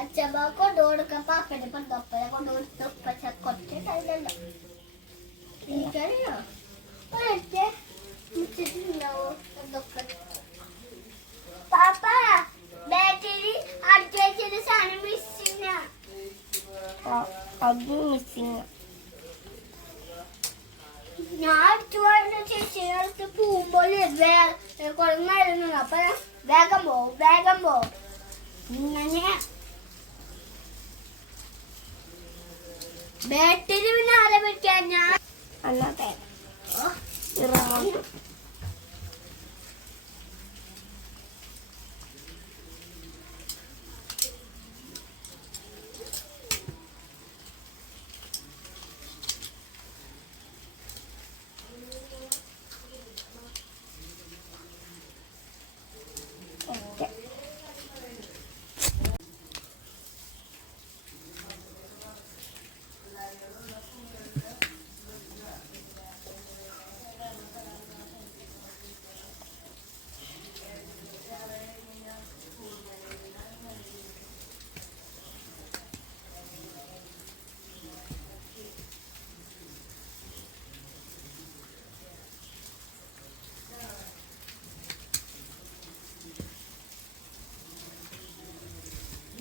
അച്ഛമ്മ കൊണ്ടുകൊടുക്കാൻ പാപ്പനെ പണ്ടൊപ്പനെ കൊണ്ടുകൊടുത്ത് ഉപ്പച്ച കുറച്ച് ടൈമല്ലോ എനിക്കറിയോ? ഒരൊറ്റ മുച്ചിട്ടുണ്ടാവോ എന്തൊക്കെ? പാപ്പ ബാറ്ററി വെച്ചൊരു സാധനം മിസ്സിങ് അത് മിസ്സിങ് ഞാൻ അടുത്ത് പോയ ചേച്ചിയുടെ അടുത്ത് പോകുമ്പോൾ കുറെ മരുന്നു അപ്പൊ വേഗം പോവും വേഗം പോവും. ഇങ്ങനെ ബാറ്ററി പിന്നെ ആരെ പിടിക്കാൻ ഞാൻ അല്ലാതെ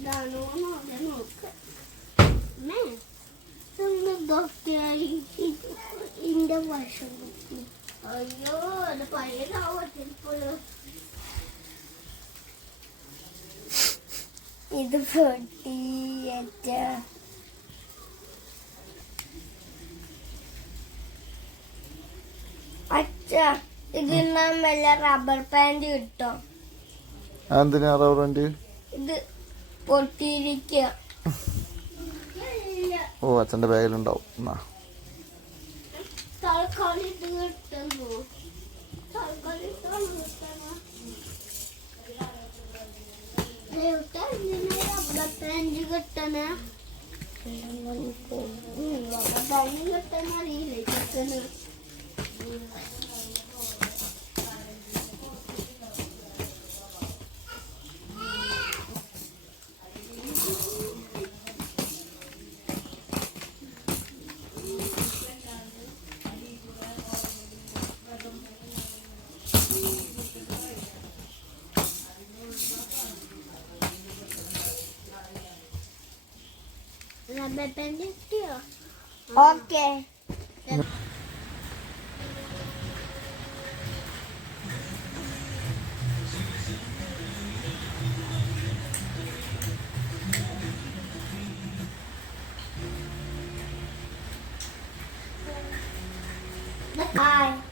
ഇതാണോ നോക്ക് നോക്ക് അമ്മേ, ഇതൊന്ന് ഡോക്ടർ ഇന്റെ വശം. അയ്യോ അത് പഴയതാവത്തിപ്പോഴോ ഇത് പൊട്ടിയേറ്റ അച്ഛ ഇതിന് വല്ല റബ്ബർ പാന്റ് കിട്ടോ എന്തിനാ റബ്ബറിന്റെ ഇത് പൊട്ടിയിരിക്കുക ഓ അച്ഛന്റെ ബാഗിലുണ്ടാവും. എന്നാ. കിട്ടണ. അറിയില്ല കിട്ടുന്നു La benedictio. Ok. Bye.